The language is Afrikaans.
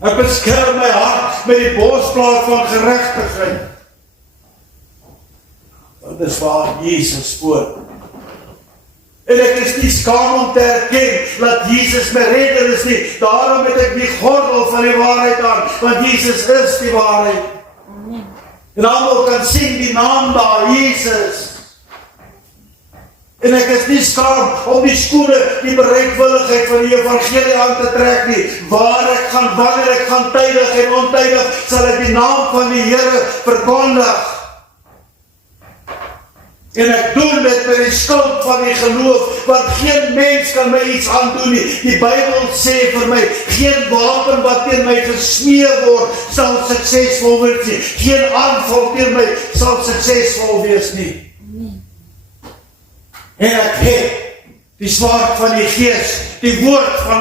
Ek beskerm my hart met die borsplaat van geregtigheid. Dit is waar Jesus woon. En ek is nie skaam om te erken dat Jesus my redder is nie. Daarom het ek die gordel van die waarheid aan, want Jesus is die waarheid. En almal kan sien die naam daar, Jesus. En ek is nie skaam om die skoene, die bereidwilligheid van die evangelie aan te trek nie. Waar ek gaan, wanneer ek gaan, tydig en ontydig, sal ek die naam van die Here verkondig. En ek doen dit met die skuld van die geloof, want geen mens kan my iets aandoen nie. Die Bybel sê vir my, geen wapen wat teen my gesmeer word, sal suksesvol wees nie. Geen aanval teen my sal suksesvol wees nie. En ek het die swaard van die Gees, die woord van